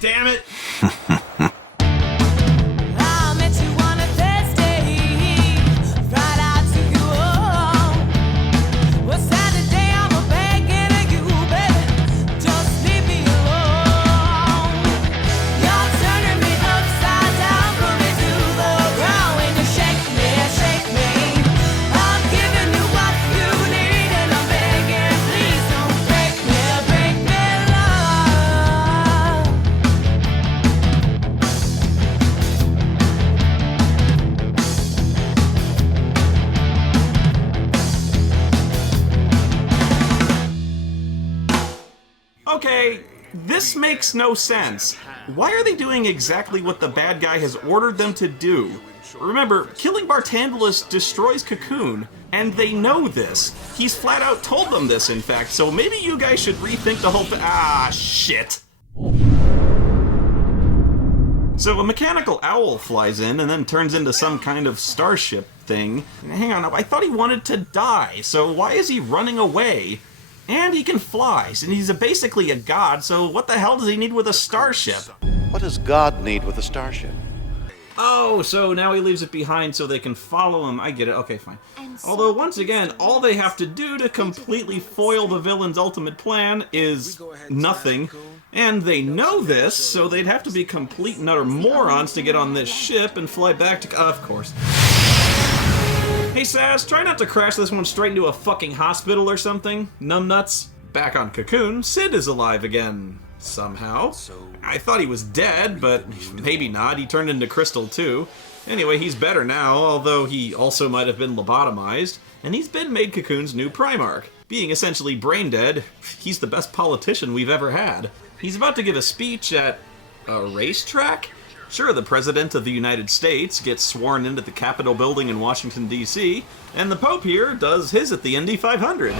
damn it! Okay, this makes no sense. Why are they doing exactly what the bad guy has ordered them to do? Remember, killing Bartandalus destroys Cocoon, and they know this. He's flat out told them this, in fact, so maybe you guys should rethink the whole thing. Ah, shit. So a mechanical owl flies in and then turns into some kind of starship thing. Hang on, I thought he wanted to die, so why is he running away? And he can fly, and he's basically a god, so what the hell does he need with a starship? What does God need with a starship? Oh, so now he leaves it behind so they can follow him. I get it. Okay, fine. Although, once again, all they have to do to completely foil the villain's ultimate plan is nothing. And they know this, so they'd have to be complete and utter morons to get on this ship and fly back to... of course. Hey Sass, try not to crash this one straight into a fucking hospital or something, numbnuts. Back on Cocoon, Sid is alive again. Somehow. I thought he was dead, but maybe not. He turned into Crystal too. Anyway, he's better now, although he also might have been lobotomized. And he's been made Cocoon's new Primarch. Being essentially brain dead, he's the best politician we've ever had. He's about to give a speech at a racetrack? Sure, the President of the United States gets sworn into the Capitol building in Washington, D.C., and the Pope here does his at the Indy 500.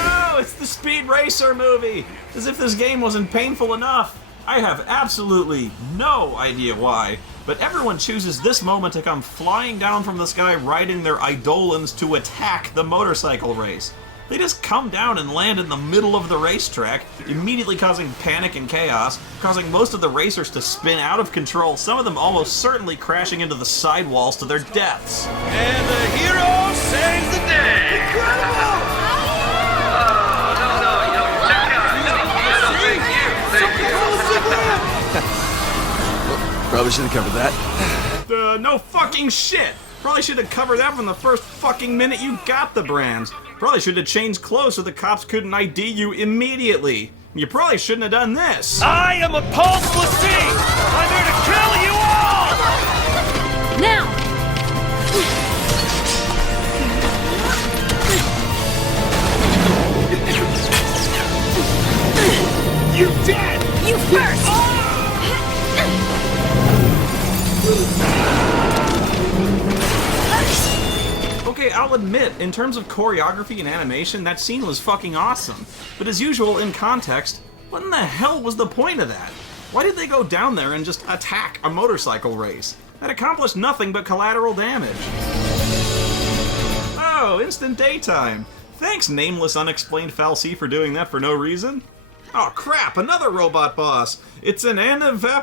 Oh, it's the Speed Racer movie! As if this game wasn't painful enough! I have absolutely no idea why, but everyone chooses this moment to come flying down from the sky riding their Eidolons to attack the motorcycle race. They just come down and land in the middle of the racetrack, immediately causing panic and chaos, causing most of the racers to spin out of control, some of them almost certainly crashing into the sidewalls to their deaths. And the hero saves the day! Incredible! Probably should have covered that. No fucking shit! Probably should have covered that from the first fucking minute you got the brands. Probably should have changed clothes so the cops couldn't ID you immediately. You probably shouldn't have done this. I am a Pulse Lassie! I'm here to kill you all! Now! You dead! You first! Okay, I'll admit, in terms of choreography and animation, that scene was fucking awesome. But as usual, in context, what in the hell was the point of that? Why did they go down there and just attack a motorcycle race? That accomplished nothing but collateral damage. Oh, instant daytime. Thanks, nameless unexplained Falsey, for doing that for no reason. Oh crap, another robot boss. It's an Anavapata.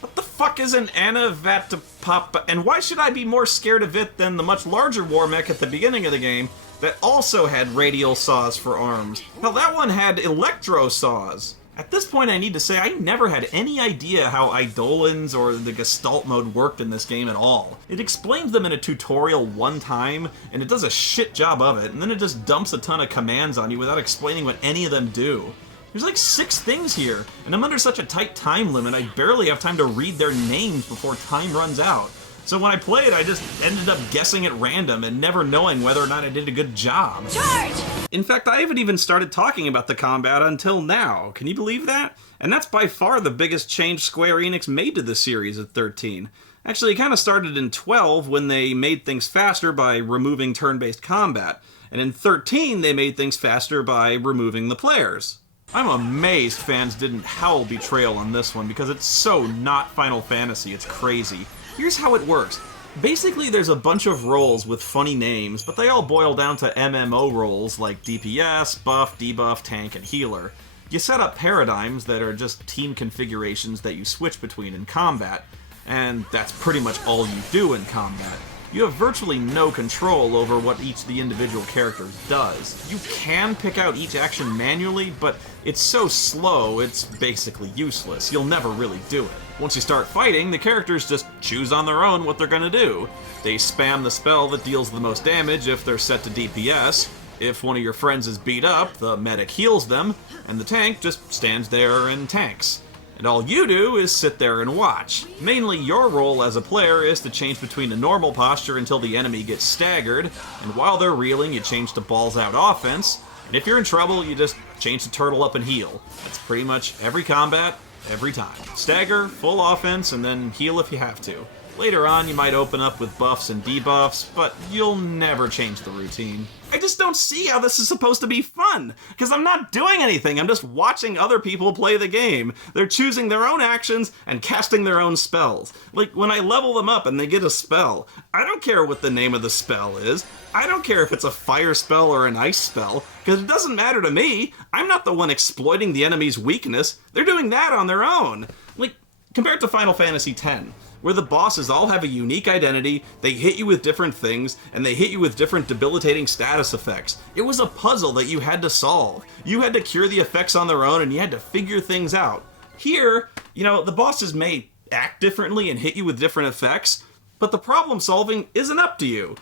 What the fuck is an Anavatapapa? And why should I be more scared of it than the much larger war mech at the beginning of the game that also had radial saws for arms? Hell, that one had electro saws. At this point, I need to say I never had any idea how Eidolons or the Gestalt mode worked in this game at all. It explains them in a tutorial one time, and it does a shit job of it, and then it just dumps a ton of commands on you without explaining what any of them do. There's like 6 things here, and I'm under such a tight time limit I barely have time to read their names before time runs out. So when I played, I just ended up guessing at random and never knowing whether or not I did a good job. Charge! In fact, I haven't even started talking about the combat until now. Can you believe that? And that's by far the biggest change Square Enix made to the series at 13. Actually, it kind of started in 12 when they made things faster by removing turn-based combat. And in 13, they made things faster by removing the players. I'm amazed fans didn't howl betrayal on this one because it's so not Final Fantasy, it's crazy. Here's how it works. Basically, there's a bunch of roles with funny names, but they all boil down to MMO roles like DPS, buff, debuff, tank, and healer. You set up paradigms that are just team configurations that you switch between in combat, and that's pretty much all you do in combat. You have virtually no control over what each of the individual characters does. You can pick out each action manually, but it's so slow, it's basically useless. You'll never really do it. Once you start fighting, the characters just choose on their own what they're gonna do. They spam the spell that deals the most damage if they're set to DPS. If one of your friends is beat up, the medic heals them, and the tank just stands there and tanks. And all you do is sit there and watch. Mainly your role as a player is to change between a normal posture until the enemy gets staggered, and while they're reeling you change to balls out offense, and if you're in trouble you just change to turtle up and heal. That's pretty much every combat, every time. Stagger, full offense, and then heal if you have to. Later on, you might open up with buffs and debuffs, but you'll never change the routine. I just don't see how this is supposed to be fun, because I'm not doing anything, I'm just watching other people play the game. They're choosing their own actions and casting their own spells. Like, when I level them up and they get a spell, I don't care what the name of the spell is. I don't care if it's a fire spell or an ice spell, because it doesn't matter to me. I'm not the one exploiting the enemy's weakness. They're doing that on their own. Like, compared to Final Fantasy X, where the bosses all have a unique identity, they hit you with different things, and they hit you with different debilitating status effects. It was a puzzle that you had to solve. You had to cure the effects on their own, and you had to figure things out. Here, the bosses may act differently and hit you with different effects, but the problem solving isn't up to you.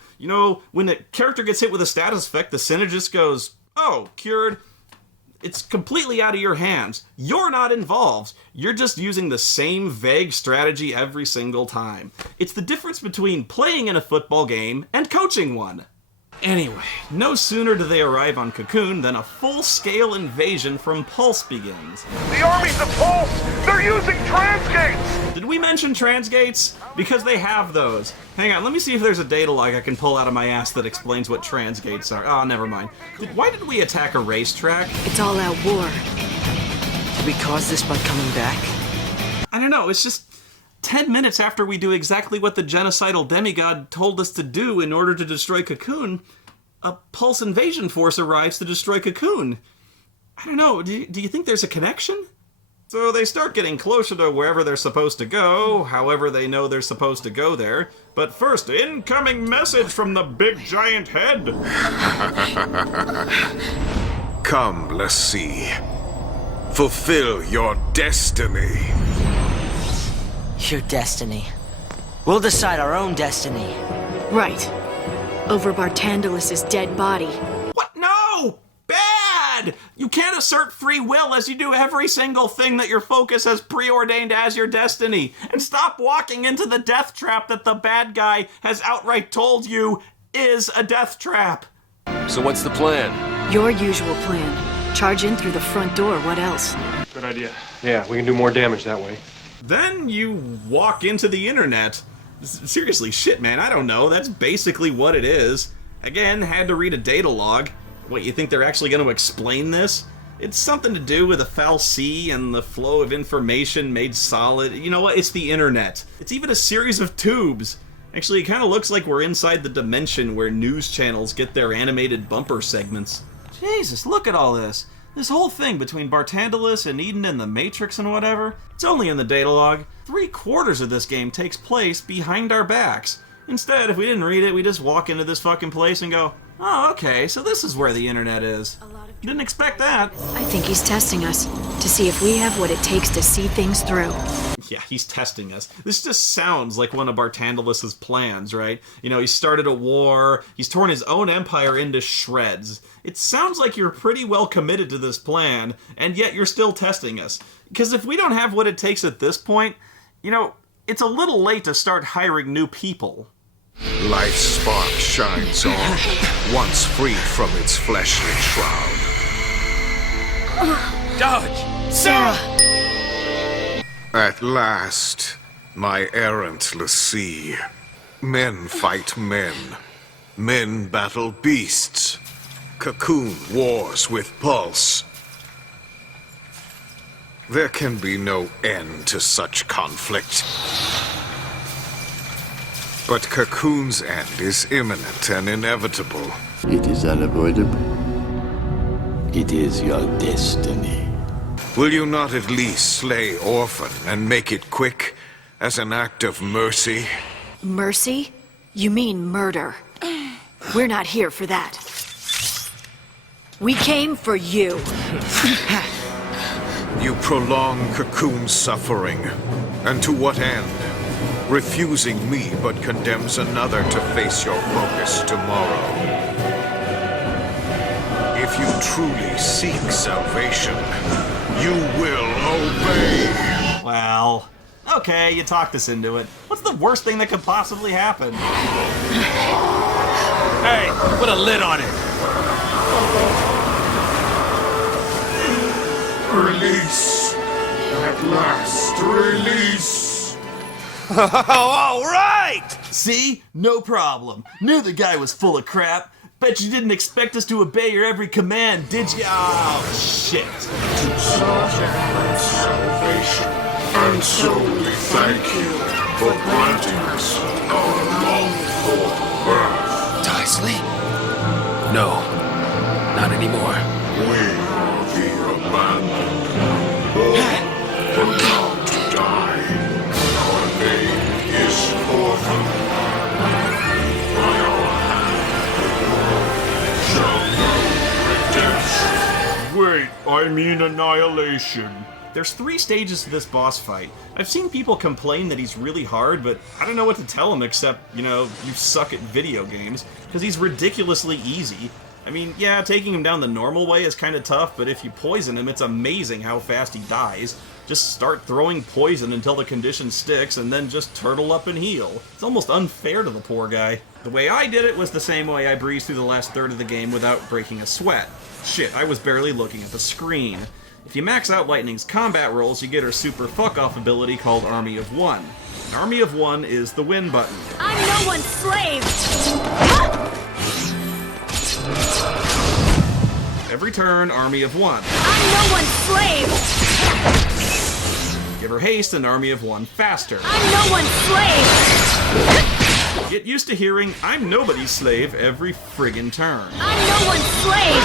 When a character gets hit with a status effect, the synergist goes, "Oh, cured." It's completely out of your hands. You're not involved. You're just using the same vague strategy every single time. It's the difference between playing in a football game and coaching one. Anyway, no sooner do they arrive on Cocoon than a full-scale invasion from Pulse begins. The armies of Pulse! They're using transgates! Did we mention transgates? Because they have those. Hang on, let me see if there's a data log I can pull out of my ass that explains what transgates are. Oh, never mind. Why did we attack a racetrack? It's all-out war. Did we cause this by coming back? I don't know, it's just 10 minutes after we do exactly what the genocidal demigod told us to do in order to destroy Cocoon, a Pulse invasion force arrives to destroy Cocoon. I don't know, do you think there's a connection? So they start getting closer to wherever they're supposed to go, however they know they're supposed to go there. But first, incoming message from the big giant head. Come, let's see. Fulfill your destiny. Your destiny. We'll decide our own destiny. Right. Over Bartandalus's dead body. What? No! Bad! You can't assert free will as you do every single thing that your focus has preordained as your destiny. And stop walking into the death trap that the bad guy has outright told you is a death trap. So what's the plan? Your usual plan. Charge in through the front door, what else? Good idea. Yeah, we can do more damage that way. Then you walk into the internet. Seriously, shit, man, I don't know. That's basically what it is. Again, had to read a data log. What, you think they're actually going to explain this? It's something to do with a fal'Cie and the flow of information made solid. You know what? It's the internet. It's even a series of tubes. Actually, it kind of looks like we're inside the dimension where news channels get their animated bumper segments. Jesus, look at all this. This whole thing between Bartandalus and Eden and the Matrix and whatever, it's only in the data log. 3/4 of this game takes place behind our backs. Instead, if we didn't read it, we just walk into this fucking place and go, oh, okay, so this is where the internet is. Didn't expect that. I think he's testing us to see if we have what it takes to see things through. Yeah, he's testing us. This just sounds like one of Bartandalus's plans, right? He started a war, he's torn his own empire into shreds. It sounds like you're pretty well committed to this plan, and yet you're still testing us. Because if we don't have what it takes at this point, it's a little late to start hiring new people. Life's spark shines on, once freed from its fleshly shroud. Dodge! Sarah! At last, my errant l'Cie. Men fight men. Men battle beasts. Cocoon wars with Pulse. There can be no end to such conflict. But Cocoon's end is imminent and inevitable. It is unavoidable. It is your destiny. Will you not at least slay Orphan and make it quick, as an act of mercy? Mercy? You mean murder. We're not here for that. We came for you. You prolong Cocoon's suffering. And to what end? Refusing me but condemns another to face your focus tomorrow. If you truly seek salvation, you will obey. Well, okay, you talked us into it. What's the worst thing that could possibly happen? Hey, put a lid on it. Release. At last, release. All right! See? No problem. Knew the guy was full of crap. Bet you didn't expect us to obey your every command, did ya? Oh, shit. To slaughter our salvation. And so we thank you for granting us our longed-for birth. Tysley? No, not anymore. We are the abandoned, born to die. Our name is Orphan. By our hand, the world shall know redemption. Wait, I mean annihilation. There's 3 stages to this boss fight. I've seen people complain that he's really hard, but I don't know what to tell them except, you suck at video games, because he's ridiculously easy. I mean, yeah, taking him down the normal way is kind of tough, but if you poison him, it's amazing how fast he dies. Just start throwing poison until the condition sticks, and then just turtle up and heal. It's almost unfair to the poor guy. The way I did it was the same way I breezed through the last third of the game without breaking a sweat. Shit, I was barely looking at the screen. If you max out Lightning's combat rolls, you get her super fuck-off ability called Army of One. An Army of One is the win button. I'm no one's slave! Every turn, Army of One. I'm no one's slave! Give her haste, an Army of One faster. I'm no one's slave! Get used to hearing, I'm nobody's slave every friggin' turn. I'm no one's slave!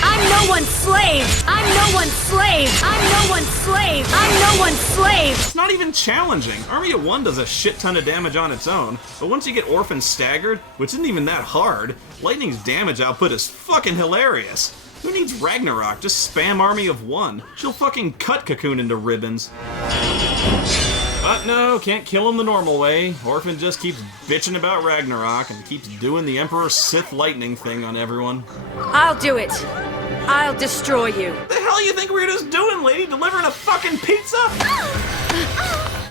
I'm no one's slave! I'm no one's slave! I'm no one's slave! I'm no one's slave! It's not even challenging. Army of One does a shit ton of damage on its own, but once you get Orphan staggered, which isn't even that hard, Lightning's damage output is fucking hilarious. Who needs Ragnarok? Just spam Army of One. She'll fucking cut Cocoon into ribbons. But no, can't kill him the normal way. Orphan just keeps bitching about Ragnarok and keeps doing the Emperor Sith lightning thing on everyone. I'll do it! I'll destroy you! What the hell you think we were just doing, lady? Delivering a fucking pizza?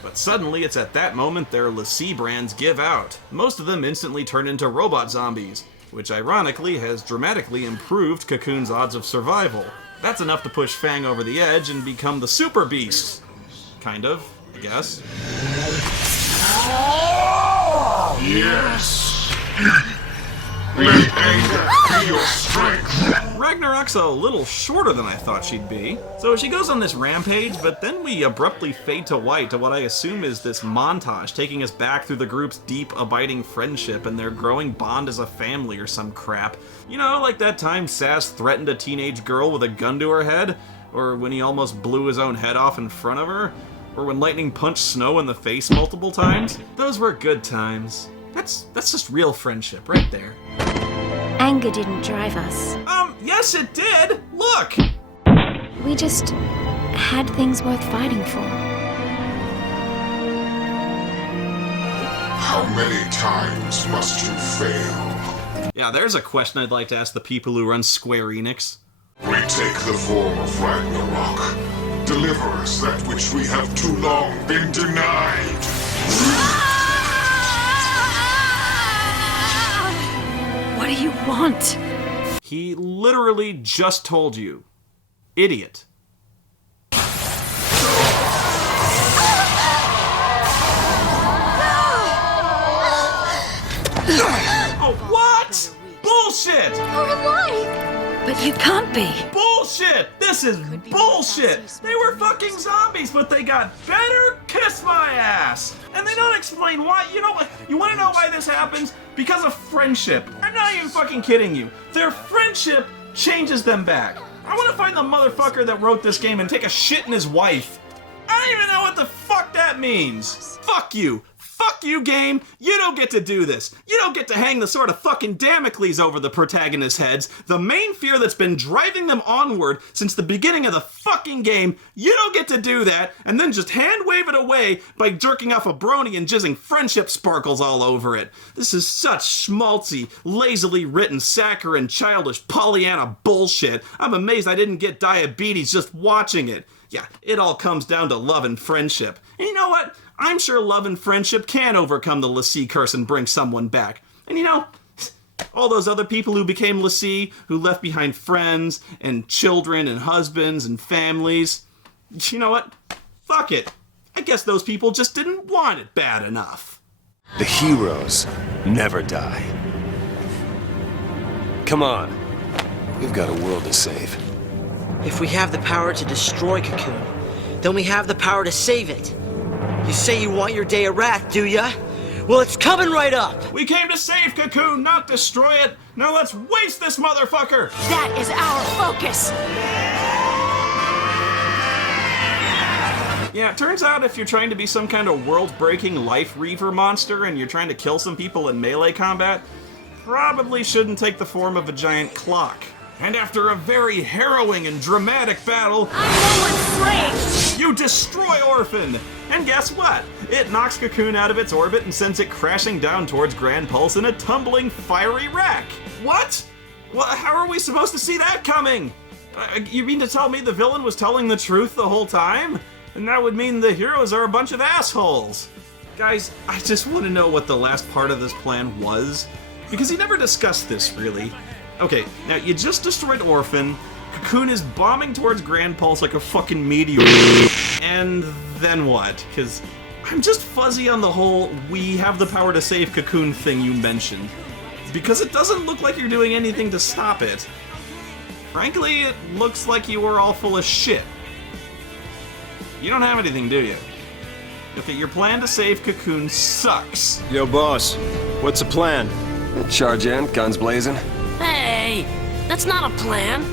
But suddenly, it's at that moment their lassie brands give out. Most of them instantly turn into robot zombies, which ironically has dramatically improved Cocoon's odds of survival. That's enough to push Fang over the edge and become the Super Beast. Kind of, I guess. Yes. Let anger be your strength. Ragnarok's a little shorter than I thought she'd be. So she goes on this rampage, but then we abruptly fade to white to what I assume is this montage, taking us back through the group's deep, abiding friendship and their growing bond as a family or some crap. You know, like that time Sass threatened a teenage girl with a gun to her head? Or when he almost blew his own head off in front of her? Or when Lightning punched Snow in the face multiple times? Those were good times. That's just real friendship right there. Anger didn't drive us. Yes it did! Look! We just had things worth fighting for. How many times must you fail? Yeah, there's a question I'd like to ask the people who run Square Enix. We take the form of Ragnarok. Deliver us that which we have too long been denied. What do you want? He literally just told you. Idiot. Oh, what? Bullshit! You're alive! But you can't be. Bullshit! bullshit! This is bullshit! They were fucking zombies, but they got better? Kiss my ass! And they don't explain why. You know what? You wanna know why this happens? Because of friendship. I'm not even fucking kidding you. Their friendship changes them back. I wanna find the motherfucker that wrote this game and take a shit in his wife. I don't even know what the fuck that means. Fuck you. Fuck you, game! You don't get to do this! You don't get to hang the sort of fucking Damocles over the protagonist's heads, the main fear that's been driving them onward since the beginning of the fucking game. You don't get to do that, and then just hand-wave it away by jerking off a brony and jizzing friendship sparkles all over it. This is such schmaltzy, lazily written, saccharine, childish Pollyanna bullshit. I'm amazed I didn't get diabetes just watching it. Yeah, it all comes down to love and friendship. And you know what? I'm sure love and friendship can overcome the l'Cie curse and bring someone back. And you know, all those other people who became l'Cie, who left behind friends and children and husbands and families, you know what? Fuck it. I guess those people just didn't want it bad enough. The heroes never die. Come on. We've got a world to save. If we have the power to destroy Cocoon, then we have the power to save it. You say you want your day of wrath, do ya? Well, it's coming right up! We came to save Cocoon, not destroy it! Now let's waste this motherfucker! That is our focus! Yeah, it turns out if you're trying to be some kind of world-breaking life reaver monster and you're trying to kill some people in melee combat, probably shouldn't take the form of a giant clock. And after a very harrowing and dramatic battle, you destroy Orphan! And guess what? It knocks Cocoon out of its orbit and sends it crashing down towards Grand Pulse in a tumbling, fiery wreck. What? Well, how are we supposed to see that coming? You mean to tell me the villain was telling the truth the whole time? And that would mean the heroes are a bunch of assholes. Guys, I just want to know what the last part of this plan was, because he never discussed this, really. Okay, now you just destroyed Orphan, Cocoon is bombing towards Grand Pulse like a fucking meteor, and then what? Because I'm just fuzzy on the whole we have the power to save Cocoon thing you mentioned, because it doesn't look like you're doing anything to stop it. Frankly, it looks like you were all full of shit. You don't have anything, do you? Okay, your plan to save Cocoon sucks. Yo, boss, what's the plan? Charge in, guns blazing? Hey, that's not a plan.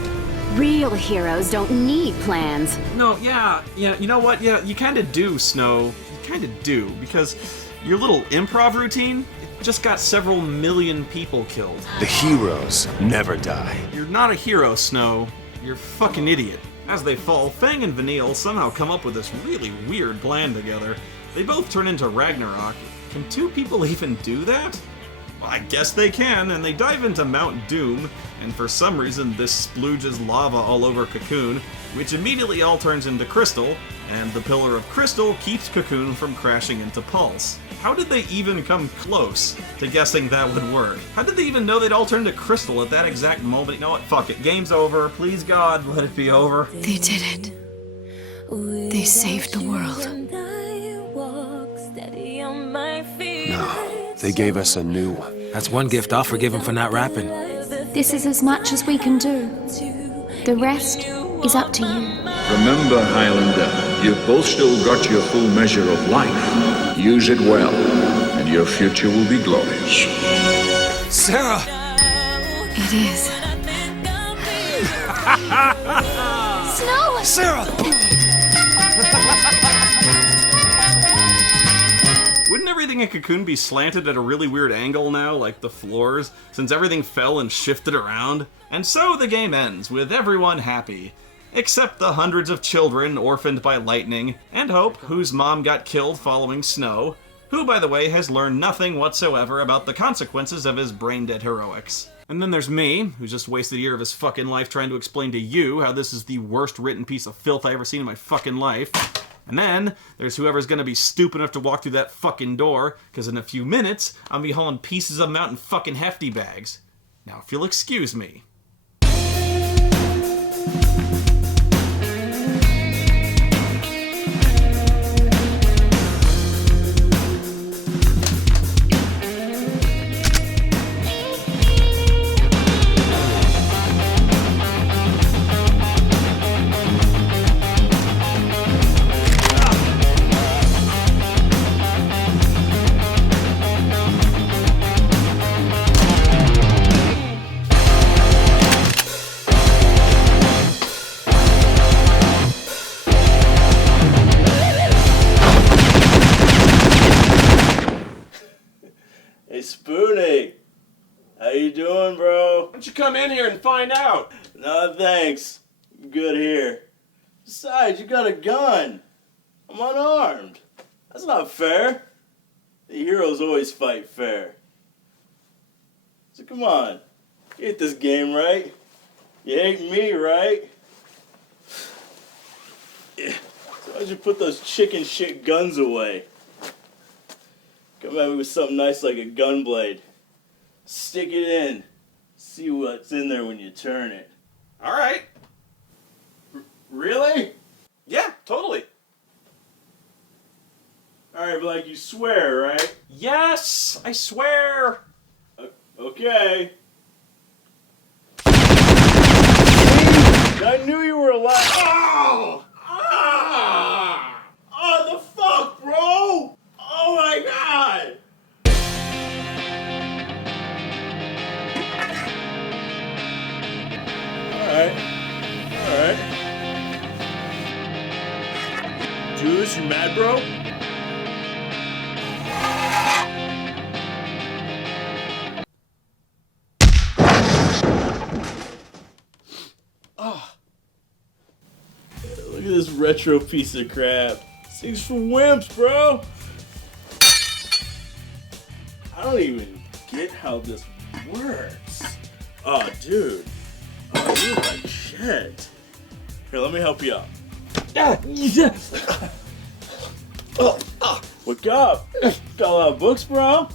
Real heroes don't need plans. No, yeah, you know what? Yeah, you kind of do, Snow. You kind of do, because your little improv routine just got several million people killed. The heroes never die. You're not a hero, Snow. You're a fucking idiot. As they fall, Fang and Vanille somehow come up with this really weird plan together. They both turn into Ragnarok. Can two people even do that? Well, I guess they can, and they dive into Mount Doom, and for some reason this splooges lava all over Cocoon, which immediately all turns into crystal, and the Pillar of Crystal keeps Cocoon from crashing into Pulse. How did they even come close to guessing that would work? How did they even know they'd all turn to crystal at that exact moment? You know what? Fuck it. Game's over. Please, God, let it be over. They did it. They saved the world. No, they gave us a new one. That's one gift I'll forgive him for not rapping. This is as much as we can do. The rest is up to you. Remember, Highlander, you've both still got your full measure of life. Use it well, and your future will be glorious. Sarah! It is. Snow! Sarah! Wouldn't everything in Cocoon be slanted at a really weird angle now, like the floors, since everything fell and shifted around? And so the game ends, with everyone happy. Except the hundreds of children orphaned by lightning, and Hope, whose mom got killed following Snow, who, by the way, has learned nothing whatsoever about the consequences of his brain-dead heroics. And then there's me, who just wasted a year of his fucking life trying to explain to you how this is the worst written piece of filth I ever seen in my fucking life. And then there's whoever's gonna be stupid enough to walk through that fucking door, because in a few minutes, I'll be hauling pieces of them out in fucking hefty bags. Now, if you'll excuse me. don't you come in here and find out? No, thanks. I'm good here. Besides, you got a gun. I'm unarmed. That's not fair. The heroes always fight fair. So come on. You hate this game, right? You hate me, right? Yeah. So why'd you put those chicken shit guns away? Come at me with something nice like a gun blade. Stick it in. See what's in there when you turn it. Alright. Really? Yeah, totally. Alright, but like you swear, right? Yes, I swear. Okay. I knew you were alive. Oh! Ah! Oh, the fuck, bro! Oh my god! Alright. Juice, you mad, bro? Look at this retro piece of crap. This thing's for wimps, bro. I don't even get how this works. Oh, dude. Oh, you look like shit. Here, let me help you out. Wake up. Got a lot of books, bro.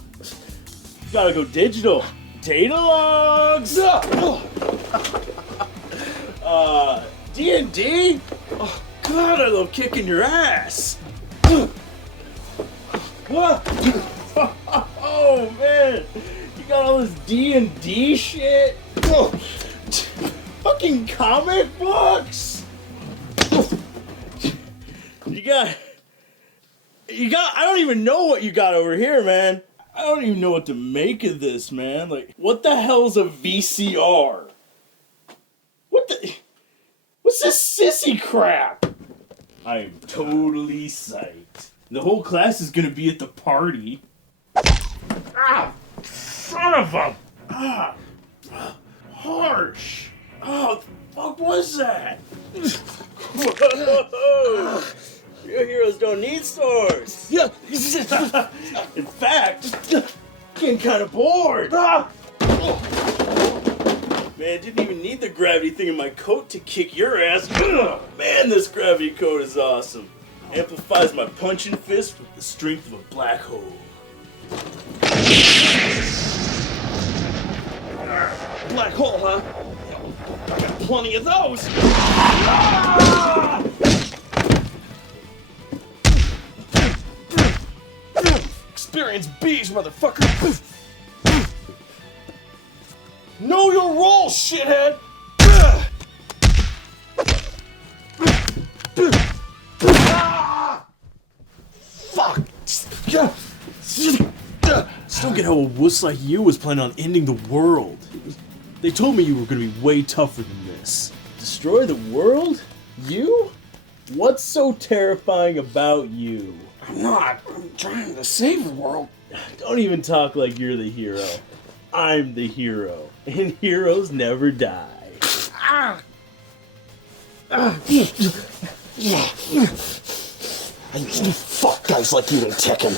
Gotta go digital. Data logs. D&D? Oh, God, I love kicking your ass. What? Oh, man. You got all this D&D shit? Fucking comic books? You got, I don't even know what you got over here, man. I don't even know what to make of this, man. Like, what the hell's a VCR? What's this sissy crap? I am totally psyched. The whole class is gonna be at the party. Ah! Son of a... Ah! Harsh! Oh, what the fuck was that? Whoa! Your heroes don't need swords! Yeah. In fact, getting kind of bored! Man, didn't even need the gravity thing in my coat to kick your ass. Man, this gravity coat is awesome. Amplifies my punching fist with the strength of a black hole. Black hole, huh? I got plenty of those. Experience bees, motherfucker. Know your role, shithead! Fuck! Just don't get how a wuss like you was planning on ending the world. They told me you were gonna be way tougher than this. Destroy the world? You? What's so terrifying about you? I'm not. I'm trying to save the world. Don't even talk like you're the hero. I'm the hero. And heroes never die. Fuck guys like you and Tekken.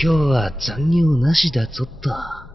今日は残業なしだぞっと。